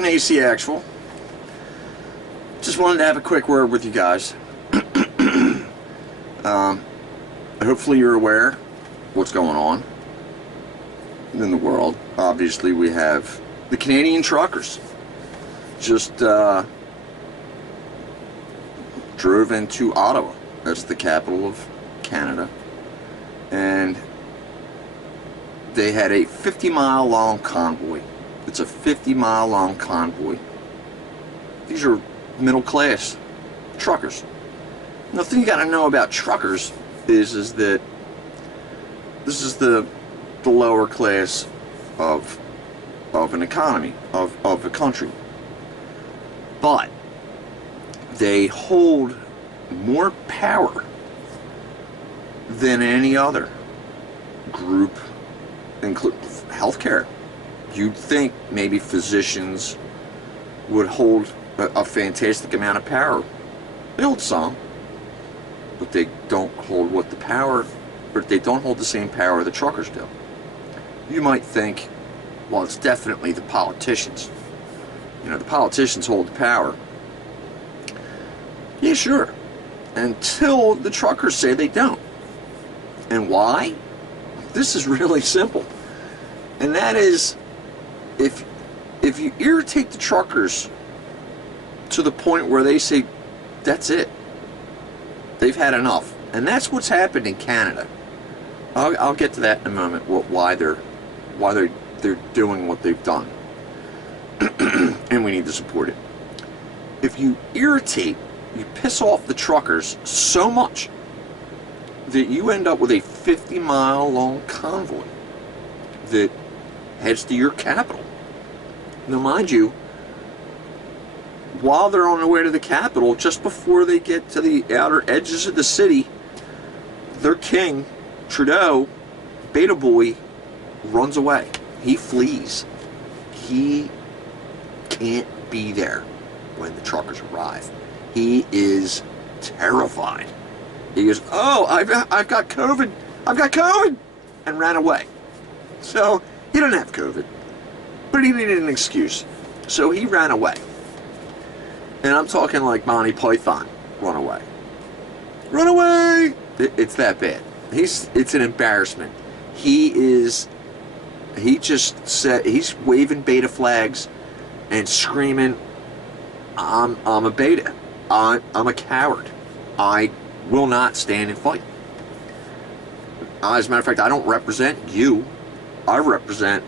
from ACActual. Just wanted to have a quick word with you guys. Hopefully you're aware what's going on in the world. Obviously we have the Canadian truckers just drove into Ottawa. That's the capital of Canada, and they had a 50-mile long convoy. It's a 50-mile long convoy. These are middle-class truckers. Now, the thing you got to know about truckers is that this is the lower class of an economy, of a country. But they hold more power than any other group, including healthcare. You'd think maybe physicians would hold a fantastic amount of power. They hold some, but they don't hold what the power, or they don't hold the same power the truckers do. You might think, well, it's definitely the politicians. You know, the politicians hold the power. Yeah, sure. Until the truckers say they don't. And why? This is really simple. And that is, if you irritate the truckers to the point where they say, that's it, they've had enough. And that's what's happened in Canada. I'll get to that in a moment, why they're doing what they've done. And we need to support it. If you irritate, you piss off the truckers so much that you end up with a 50-mile long convoy that heads to your capital. Now, mind you, while they're on their way to the capital, just before they get to the outer edges of the city, their king, Trudeau, Beta Boy, runs away. He flees. He can't be there when the truckers arrive. He is terrified. He goes, oh, I've got COVID. I've got COVID, and ran away. So he didn't have COVID, but he needed an excuse. So he ran away. And I'm talking like Monty Python, run away. Run away! It's that bad. It's an embarrassment. He's waving beta flags and screaming, I'm a beta. I'm a coward. I will not stand and fight. As a matter of fact, I don't represent you. I represent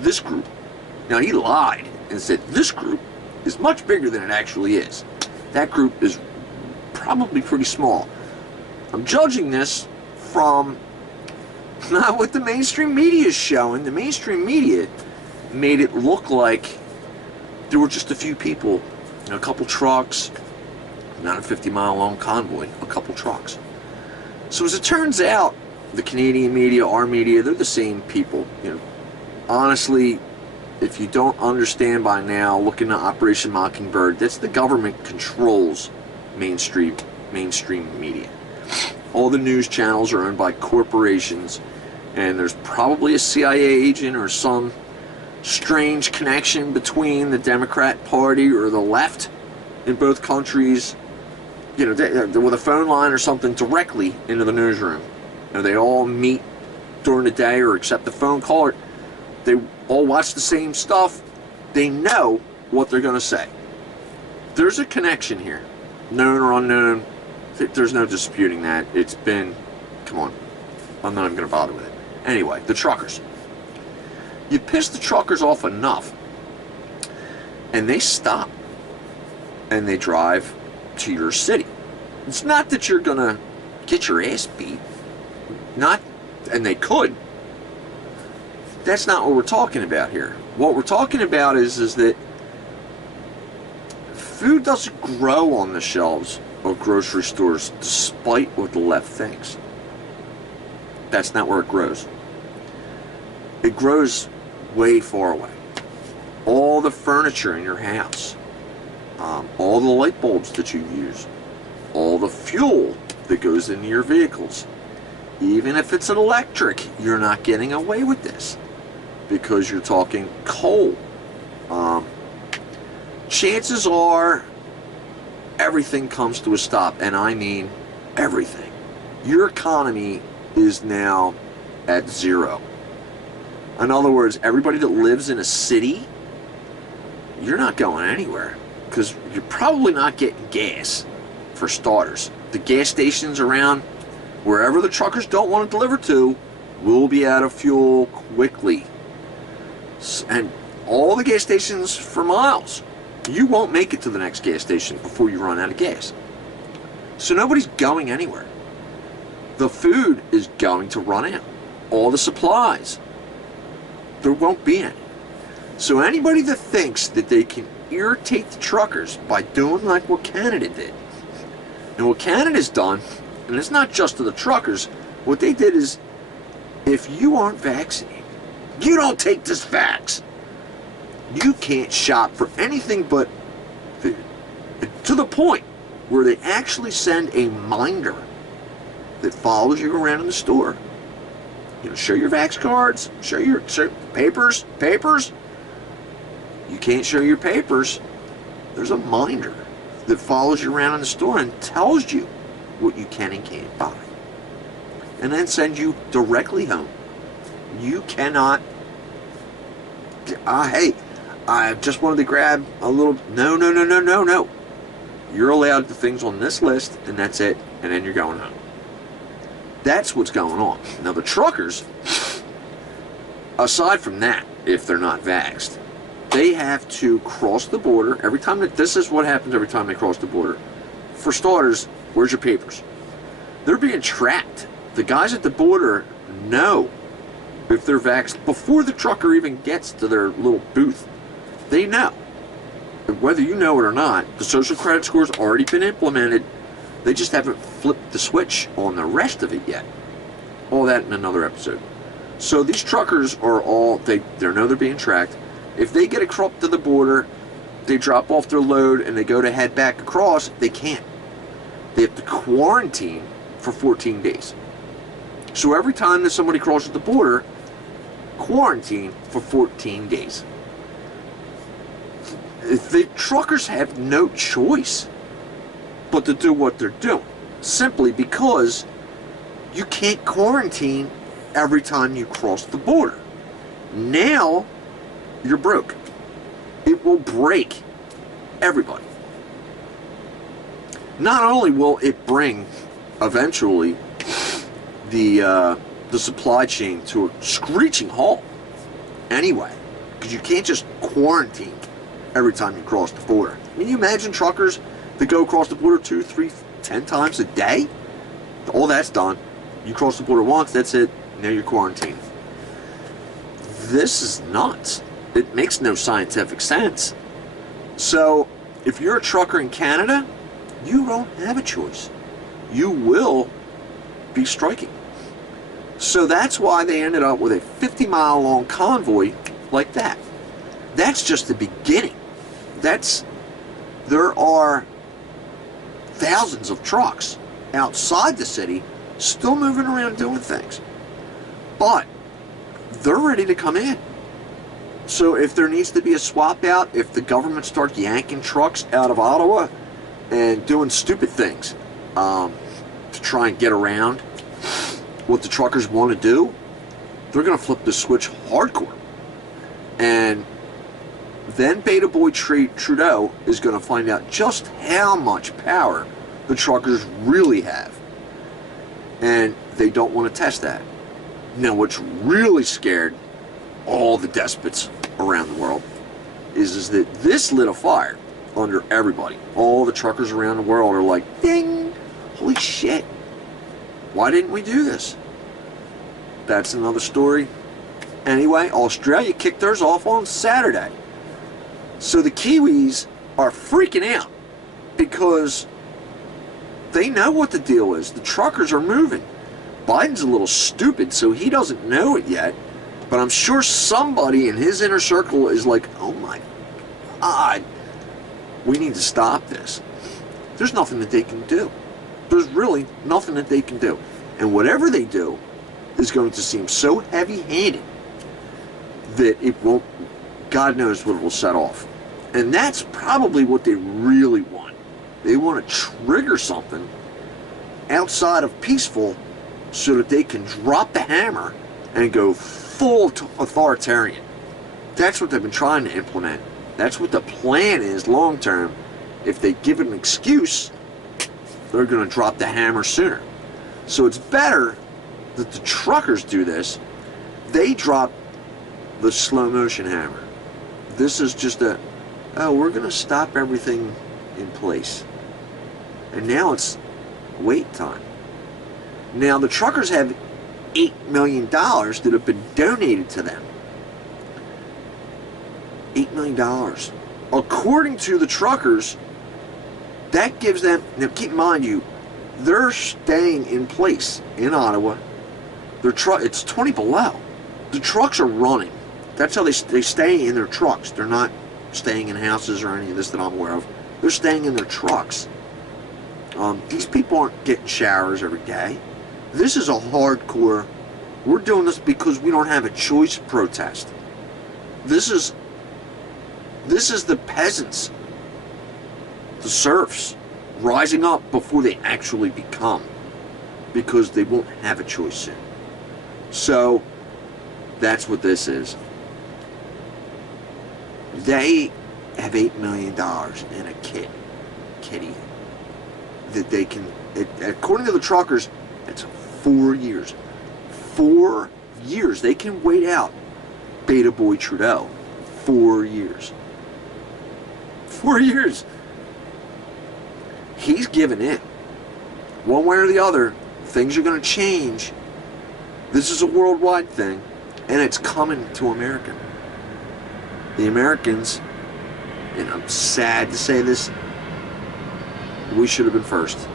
this group. Now, he lied and said this group is much bigger than it actually is. That group is probably pretty small. I'm judging this from not what the mainstream media is showing. The mainstream media made it look like there were just a few people, you know, a couple trucks, not a 50-mile long convoy, a couple trucks. So as it turns out, the Canadian media, our media, they're the same people. You know, honestly, if you don't understand by now, look into Operation Mockingbird. That's the government controls mainstream media. All the news channels are owned by corporations, and there's probably a CIA agent or some strange connection between the Democrat Party or the left in both countries, you know, with a phone line or something directly into the newsroom. You know, they all meet during the day or accept the phone call. Or they all watch the same stuff. They know what they're going to say. There's a connection here, known or unknown. There's no disputing that. It's been, come on, I'm not even going to bother with it. Anyway, the truckers. You piss the truckers off enough, and they stop, and they drive to your city. It's not that you're going to get your ass beat. Not, and they could. That's not what we're talking about here. What we're talking about is that food doesn't grow on the shelves of grocery stores despite what the left thinks. That's not where it grows. It grows way far away. All the furniture in your house, all the light bulbs that you use, all the fuel that goes into your vehicles, even if it's an electric, you're not getting away with this because you're talking coal, chances are everything comes to a stop, and I mean everything. Your economy is now at zero. In other words, everybody that lives in a city, you're not going anywhere because you're probably not getting gas, for starters. The gas stations around wherever the truckers don't want to deliver to will be out of fuel quickly. And all the gas stations for miles, you won't make it to the next gas station before you run out of gas. So nobody's going anywhere. The food is going to run out. All the supplies, there won't be any. So anybody that thinks that they can irritate the truckers by doing like what Canada did, and what Canada's done, and it's not just to the truckers, what they did is, if you aren't vaccinated, you don't take this vax, you can't shop for anything but food. To the point where they actually send a minder that follows you around in the store. You know, show your vax cards, show your papers. You can't show your papers. There's a minder that follows you around in the store and tells you what you can and can't buy, and then sends you directly home. You cannot, hey, I just wanted to grab a little, no. You're allowed the things on this list, and that's it, and then you're going home. That's what's going on. Now the truckers, aside from that, if they're not vaxxed, they have to cross the border. Every time this is what happens every time they cross the border. For starters, where's your papers? They're being tracked. The guys at the border know if they're vaxxed before the trucker even gets to their little booth. They know. Whether you know it or not, the social credit score's already been implemented. They just haven't flipped the switch on the rest of it yet. All that in another episode. So these truckers are all, they know they're being tracked. If they get across to the border, they drop off their load and they go to head back across, they can't. They have to quarantine for 14 days. So every time that somebody crosses the border, quarantine for 14 days. The truckers have no choice but to do what they're doing, simply because you can't quarantine every time you cross the border. Now you're broke. It will break everybody. Not only will it bring eventually the supply chain to a screeching halt anyway, because you can't just quarantine every time you cross the border. I mean, you imagine truckers that go across the border 2, 3, 10 times a day? All that's done. You cross the border once, that's it. Now you're quarantined. This is nuts. It makes no scientific sense. So, if you're a trucker in Canada, you don't have a choice. You will be striking. So that's why they ended up with a 50-mile long convoy like that. That's just the beginning. There are thousands of trucks outside the city still moving around doing things. But they're ready to come in. So if there needs to be a swap out, if the government starts yanking trucks out of Ottawa and doing stupid things to try and get around what the truckers want to do, they're going to flip the switch hardcore. And then Beta Boy Trudeau is going to find out just how much power the truckers really have. And they don't want to test that. Now, what's really scared all the despots around the world is that this lit a fire under everybody. All the truckers around the world are like, ding, holy shit, why didn't we do this? That's another story. Anyway, Australia kicked theirs off on Saturday. So the Kiwis are freaking out because they know what the deal is. The truckers are moving. Biden's a little stupid, so he doesn't know it yet. But I'm sure somebody in his inner circle is like, oh my God, we need to stop this. There's nothing that they can do. There's really nothing that they can do. And whatever they do is going to seem so heavy-handed that it won't, God knows what it will set off. And that's probably what they really want. They want to trigger something outside of peaceful so that they can drop the hammer and go full authoritarian. That's what they've been trying to implement. That's what the plan is long term. If they give it an excuse, they're going to drop the hammer sooner. So it's better that the truckers do this. They drop the slow motion hammer. This is just a, oh, we're going to stop everything in place. And now it's wait time. Now the truckers have $8 million that have been donated to them. $8 million. According to the truckers, that gives them, now keep in mind you, they're staying in place in Ottawa. It's 20 below. The trucks are running. That's how they stay in their trucks. They're not staying in houses or any of this that I'm aware of. They're staying in their trucks. These people aren't getting showers every day. This is a hardcore, we're doing this because we don't have a choice protest. This is the peasants, the serfs, rising up before they actually become, because they won't have a choice soon. So that's what this is. They have $8 million in a kitty that they can, according to the truckers, it's 4 years. 4 years. They can wait out Beta Boy Trudeau. 4 years. 4 years. He's giving in. One way or the other, things are going to change. This is a worldwide thing, and it's coming to America. The Americans, and I'm sad to say this, we should have been first,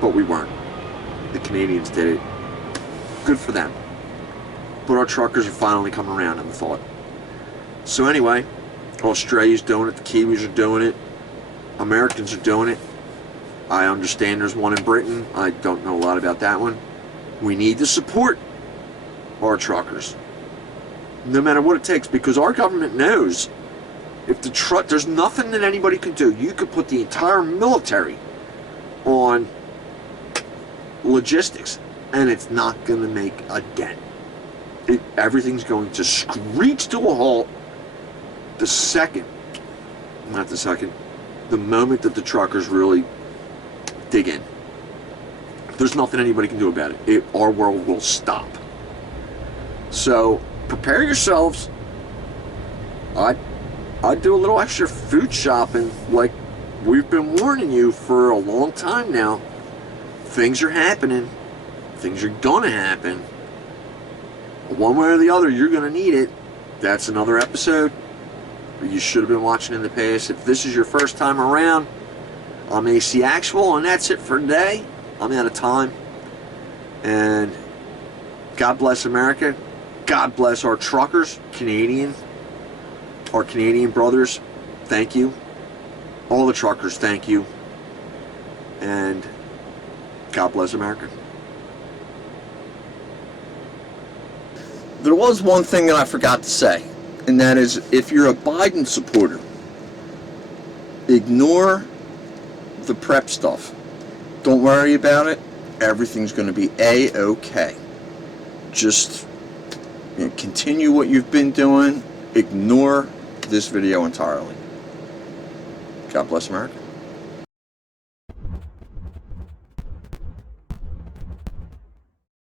but we weren't. The Canadians did it. Good for them. But our truckers are finally coming around in the thought. So anyway, Australia's doing it, the Kiwis are doing it, Americans are doing it. I understand there's one in Britain. I don't know a lot about that one. We need to support our truckers, no matter what it takes, because our government knows if there's nothing that anybody can do. You could put the entire military on logistics, and it's not going to make a dent. Everything's going to screech to a halt the moment that the truckers really dig in. There's nothing anybody can do about it. Our world will stop. So prepare yourselves. I'd do a little extra food shopping, like we've been warning you for a long time now. Things are happening. Things are gonna happen. One way or the other, you're gonna need it. That's another episode you should have been watching in the past. If this is your first time around, I'm ACActual, and that's it for today. I'm out of time. And God bless America. God bless our truckers, our Canadian brothers. Thank you. All the truckers, thank you. And God bless America. There was one thing that I forgot to say, and that is, if you're a Biden supporter, ignore the prep stuff. Don't worry about it. Everything's going to be A-okay. Just continue what you've been doing. Ignore this video entirely. God bless America.